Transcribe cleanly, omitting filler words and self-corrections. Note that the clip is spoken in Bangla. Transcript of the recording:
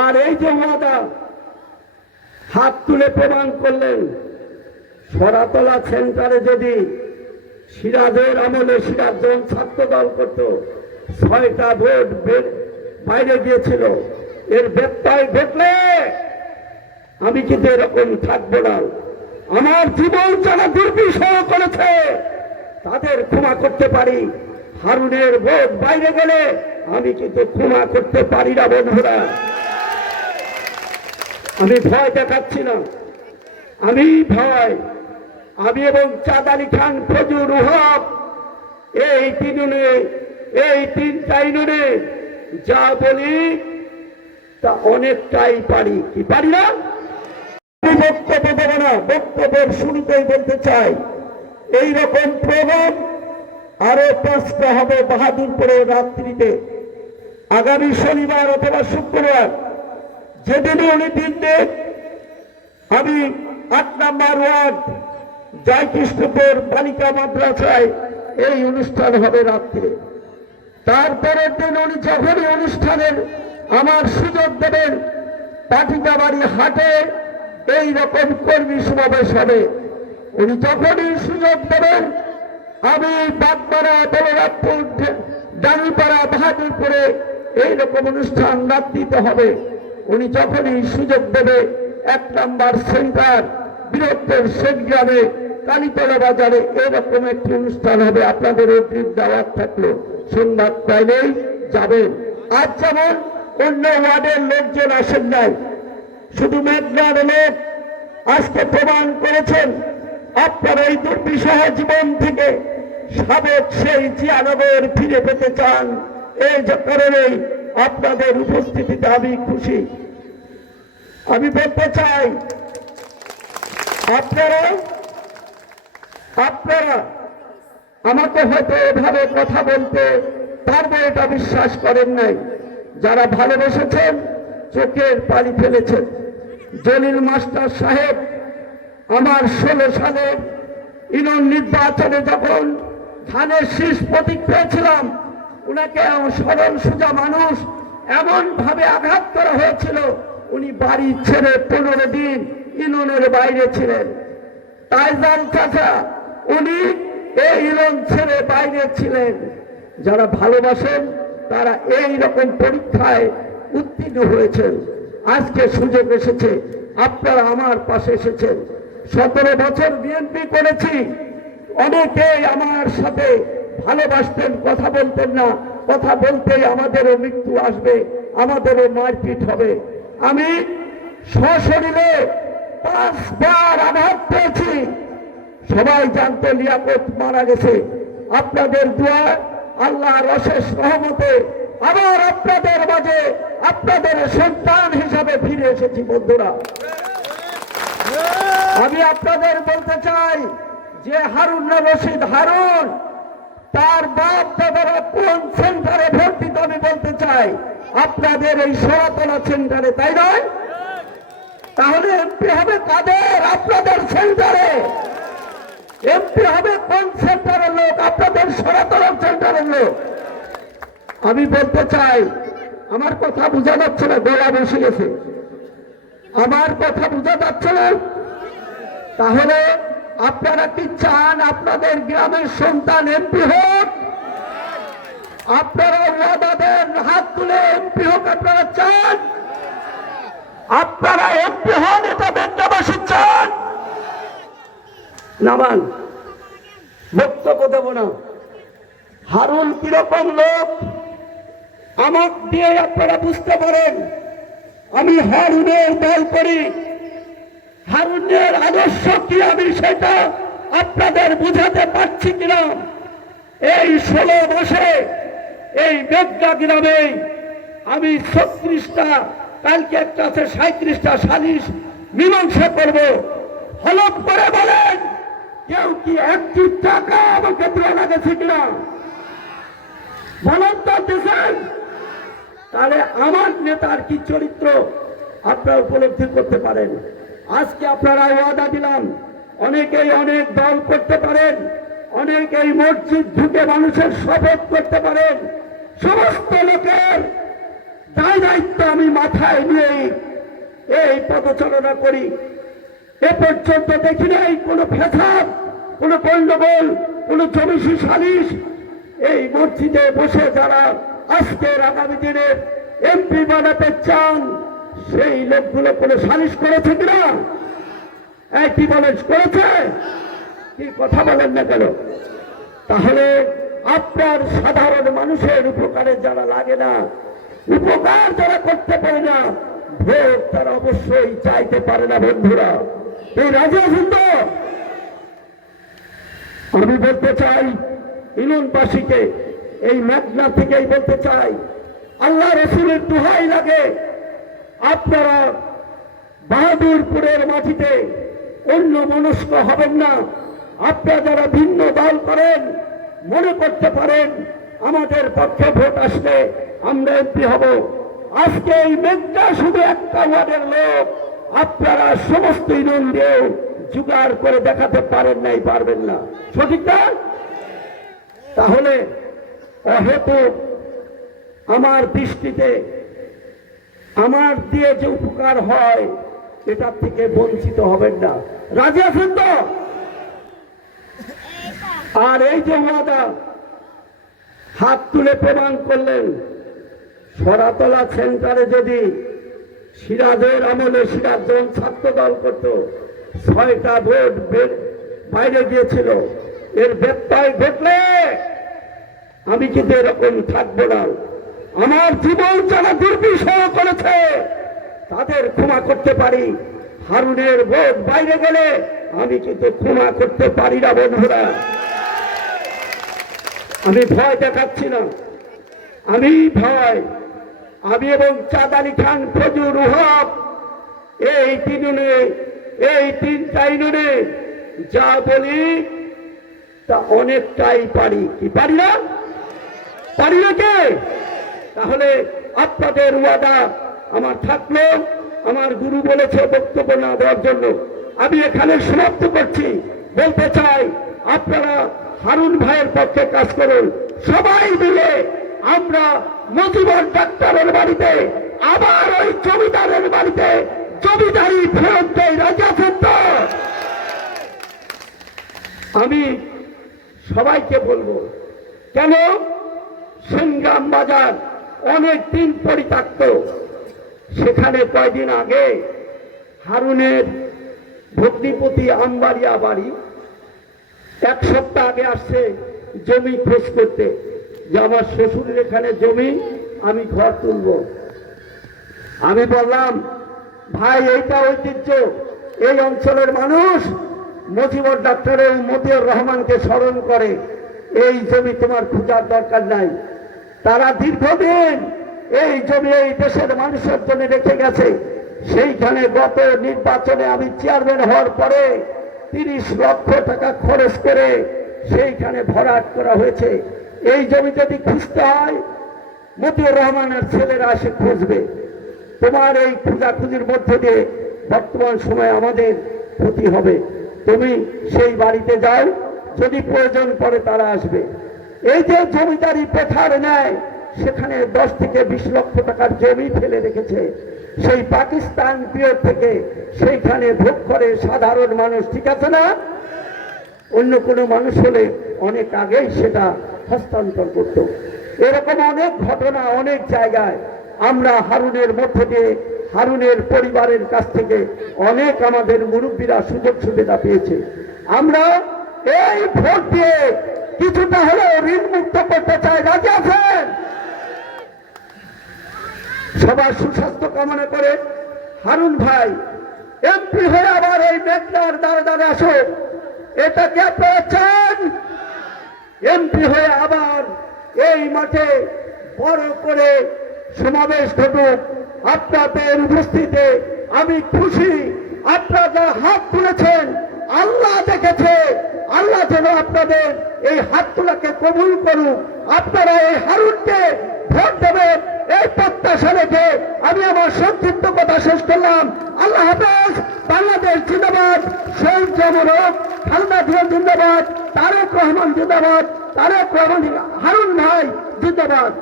আর এই যে ওয়াদা হাত তুলে প্রমাণ করলেন, সরাতলা সেন্টারে যদি সিরাজের আমলে সিরাজগঞ্জ ছাত্র দল করত, 6টা ভোট বাইরে গিয়েছিল। এর ব্যত্যয় ঘটলে আমি কিন্তু এরকম থাকবো না। আমার জীবন যারা দুর্বিষহ করেছে তাদের ক্ষমা করতে পারি, হারুনের ভোট বাইরে গেলে আমি কিন্তু ক্ষমা করতে পারি না। বন্ধুরা, আমি ভয় দেখাচ্ছি না, আমি এবং চাঁদ আলী খান, ফজলুর রহমান এই তিনটা ইউনিয়নে যা বলি তা অনেকটাই পারি। কি পারি না? আমি বক্তব্য দেব না, বক্তব্যের শুরুতেই বলতে চাই এইরকম প্রোগ্রাম আরো 5টা হবে বাহাদুরপুরে রাত্রিতে, আগামী শনিবার অথবা শুক্রবার, যেদিনে উনি দিন দেন। আমি 8 নম্বর ওয়ার্ড জয়কৃষ্ণপুর বালিকা মাদ্রাসায় এই অনুষ্ঠান হবে রাত্রে। তারপরের দিন উনি যখনই অনুষ্ঠানের আমার সুযোগ দেবেন, পাটিকাবাড়ি হাটে এই রকম কর্মী সমাবেশ হবে। উনি যখনই সুযোগ দেবেন, আমি বাগমারা, বলরামপুর, ডানিপাড়া, বাহাদুরপুরে এইরকম অনুষ্ঠান রাত্রিতে হবে। উনি যখনই সুযোগ দেবে, 1 নম্বর সেন্টার বৃহত্তর শেখগ্রামে কালীতলা বাজারে এরকম একটি অনুষ্ঠান হবে। আপনাদের অগ্রিম দাওয়াত থাকলো, সংবাদ পাইলেই যাবেন। আজ যেমন অন্য ওয়ার্ডের লোকজন আসেন নাই, শুধু মেঘনার লোক আজকে প্রমাণ করেছেন আপনারা এই দুর্বিষহ জীবন থেকে সাবেক সেই জিয়ানগর ফিরে পেতে চান। এই কারণেই আপনাদের উপস্থিতিতে আমি খুশি। আমি বলতে চাই, আপনারা আমাকে হয়তো এভাবে কথা বলতে পারবো এটা বিশ্বাস করেন নাই। যারা ভালোবেসেছেন চোখের পানি ফেলেছেন। জলিল মাস্টার সাহেব আমার 16 সালে ইউনিয়ন নির্বাচনে যখন ধানের শীষ প্রতীক পেয়েছিলাম, উনাকে সরল সোজা মানুষ এমন ভাবে আঘাত করা হয়েছিল, উনি বাড়ি ছেড়ে 15 দিন ইউনিয়নের বাইরে ছিলেন। তাইজাল চাচা উনি এই ইউনিয়ন ছেড়ে বাইরে ছিলেন। যারা ভালোবাসেন তারা এই রকম পরীক্ষায় উত্তীর্ণ হয়েছেন। আজকে সুযোগ এসেছে, আপনারা আমার পাশে এসেছেন। 17 বছর বিএনপি করেছি, অনেকেই আমার সাথে ভালোবাসতেন, কথা বলতেন না। কথা বলতেই আমাদেরও মৃত্যু আসবে, আমাদেরও মারপিট হবে। আমি সশরীরে 5 বার আঘাত পেয়েছি। সবাই জানতো লিয়াকত মারা গেছে। আপনাদের দোয়া, আল্লাহর অশেষ রহমতে আবার আপনাদের মাঝে আপনাদের সন্তান হিসাবে ফিরে এসেছি। বন্ধুরা, আমি আপনাদের বলতে চাই যে হারুন রশিদ হারুন তার বাপ দাদারা কোন সেন্টারে ভোট দিত, আমি বলতে চাই আপনাদের এই সরাতলা সেন্টারে, তাই নয়? তাহলে এমপি হবে কাদের? আপনাদের সেন্টারে। এমপি হবে কোন সেন্টারের লোক? আপনাদের সরাতলা সেন্টারের লোক। আমি বলতে চাই, আমার কথা বোঝা যাচ্ছে না, গলা বসে গেছে, আমার কথা বোঝা যাচ্ছে না। তাহলে আপনারা কি চান আপনাদের গ্রামের সন্তান এমপি হোক? আপনারা ওয়াদা দেন, হাত তুলে এমপি হোক আপনারা চান? আপনারা এমপি হন, এটা বেদনাবাসী চান? নামান, বক্তব্য দেব না। হারুন কিরকম লোক আমার দিয়ে আপনারা বুঝতে পারেন। আমি হারুনের দল করি, হারুনের আদর্শ কি আমি সেটা আপনাদের বুঝাতে পারছি কিনা। এই 16 মাসে এই মেঘনা গ্রামে আমি 36টা, কালকে একটা আছে 37টা সালিশ মীমাংসা করব। হলফ করে বলেন কেউ কি 1 টাকা আমাকে দেওয়া লাগেছে কিনা? বলেন তো দেখেন, তাহলে আমার নেতার কি চরিত্র আপনারা উপলব্ধি করতে পারেন। আজকে আপনারা ওয়াদা দিলাম, অনেকেই অনেক দল করতে পারেন, অনেকেই মসজিদ ঢুকে মানুষের শপথ করতে পারেন। সমস্ত লোকের দায় দায়িত্ব আমি মাথায় নিয়েই এই পদচারণা করি। এ পর্যন্ত দেখি নাই কোনো ফ্যাসাদ, কোনো গন্ডগোল, কোনো জমিসি সালিশ। এই মসজিদে বসে যারা আজকের আগামী দিনে এমপি বানাতে চান সেই লোকগুলো কোনো সালিশ করেছে কিনা? কি বলেন, করেছে? কি কথা বলেন না কেন? তাহলে আপনার সাধারণ মানুষের উপকারে যারা লাগে না, উপকার যারা করতে পারে না, ভোট তারা অবশ্যই চাইতে পারে না। বন্ধুরা, এই রাজি আছেন তো? আমি বলতে চাই ইউনিয়নবাসীকে, এই মেঘনা থেকেই বলতে চাই, আল্লাহ রসুলের দোহাই লাগে, আপনারা বাহাদুরপুরের মাটিতে অন্য মনস্ক হবেন না। আপনারা যারা ভিন্ন দল করেন, মনে করতে পারেন আমাদের পক্ষে ভোট আসলে আমরা এমপি হব। আজকে এই মেঘনা শুধু একটা ওয়ার্ডের লোক, আপনারা সমস্ত ইউনিয়ন দিয়ে জোগাড় করে দেখাতে পারেন নাই, পারবেন না। সঠিক না? তাহলে হয়তো আমার দৃষ্টিতে আমার দিয়ে যে উপকার হয় এটার থেকে বঞ্চিত হবেন না। রাজি আছেন তো? আর এই যে ওয়াদা হাত তুলে প্রমাণ করলেন, সরাতলা সেন্টারে যদি সিরাজের আমলে সিরাজ যখন ছাত্র দল করত, 6টা ভোট বাইরে গিয়েছিল, এর ব্যত্যয় ঘটলে আমি কিন্তু এরকম থাকবো না। আমার জীবন যারা দুর্বিষহ করেছে তাদের ক্ষমা করতে পারি, হারুনের ভোট বাইরে গেলে আমি কিন্তু ক্ষমা করতে পারি না। বন্ধুরা, আমি ভয় দেখাচ্ছি না, আমি এবং চাঁদ আলী খান, ফজুর রুহাব, এই তিনটা ইউনিয়নে যা বলি তা অনেকটাই পারি। কি পারি না? পারি না কে? তাহলে আপনাদের ওয়াদা আমার থাকলো। আমার গুরু বলেছে বক্তব্য না দেওয়ার জন্য, আমি এখানে সমাপ্ত করছি। বলতে চাই আপনারা হারুন ভাইয়ের পক্ষে কাজ করুন। সবাই মিলে আমরা মজিবর ডাক্তারের বাড়িতে, আবার ওই জমিদারের বাড়িতে জমিদারি ফেরত দেয়। রাজি আছেন তো? আমি সবাইকে বলবো, কেন সিংগ্রাম বাজার অনেক দিন পরিত্যক্ত, সেখানে কয়দিন আগে হারুনের ভগ্নিপতি আমবাড়িয়া বাড়ি 1 সপ্তাহ আগে আসছে জমি খোঁজ করতে, যে আমার শ্বশুরের এখানে জমি, আমি ঘর তুলব। আমি বললাম, ভাই এইটা ঐতিহ্য, এই অঞ্চলের মানুষ মজিবর ডাক্তারের মতিউর রহমানকে স্মরণ করে, এই জমি তোমার খোঁজার দরকার নাই। তারা দীর্ঘদিন এই জমি এই দেশের মানুষের জন্য রেখে গেছে। সেইখানে গত নির্বাচনে আমি চেয়ারম্যান হওয়ার পরে 30 লক্ষ টাকা খরচ করে সেইখানে ভরাট করা হয়েছে। এই জমি যদি খুঁজতে হয়, মতিউর রহমানের ছেলেরা এসে খুঁজবে। তোমার এই খোঁজাখুঁজির মধ্য দিয়ে বর্তমান সময়ে আমাদের ক্ষতি হবে। তুমি সেই বাড়িতে যাও, যদি প্রয়োজন পড়ে তারা আসবে। এই যে জমিদারি প্রথার ন্যায় সেখানে 10 থেকে 20 লক্ষ টাকার জমি ফেলে রেখেছে, সেই পাকিস্তান পিরিয়ড থেকে সেইখানে ভোগ করে সাধারণ মানুষ। ঠিক আছে না? অন্য কোনো মানুষ হলে অনেক আগেই সেটা হস্তান্তর করত। এরকম অনেক ঘটনা অনেক জায়গায় আমরা হারুনের মধ্য দিয়ে, হারুনের পরিবারের কাছ থেকে অনেক আমাদের মুরব্বীরা সুযোগ সুবিধা পেয়েছে। আমরা এই ভোট দিয়ে কিছুটা হলেও ঋণ মুক্ত করতে চাই। রাজি আছেন? সবার সুস্বাস্থ্য কামনা করে হারুন ভাই এমপি হয়ে আবার এই মেঘনার দ্বারে দ্বারে আসো, এটা কি আপনারা চান? এমপি হয়ে আবার এই মাঠে বড় করে সমাবেশ ঘটুক আপনাদের উপস্থিতিতে। আমি খুশি, আপনারা যারা হাত তুলেছেন আল্লাহ দেখেছে, আল্লাহ যেন আপনাদের এই হাত তোলাকে কবুল করুক। আপনারা এই হারুনকে ভোট দেবেন, এই প্রত্যাশা রেখে আমি আমার সংক্ষিপ্ত কথা শেষ করলাম। আল্লাহ হাফেজ। বাংলাদেশ জিন্দাবাদ, শহীদ জামুল হক, খালেদা জিয়া জিন্দাবাদ, তারেক রহমান জিন্দাবাদ, তারেক রহমান, হারুন ভাই জিন্দাবাদ।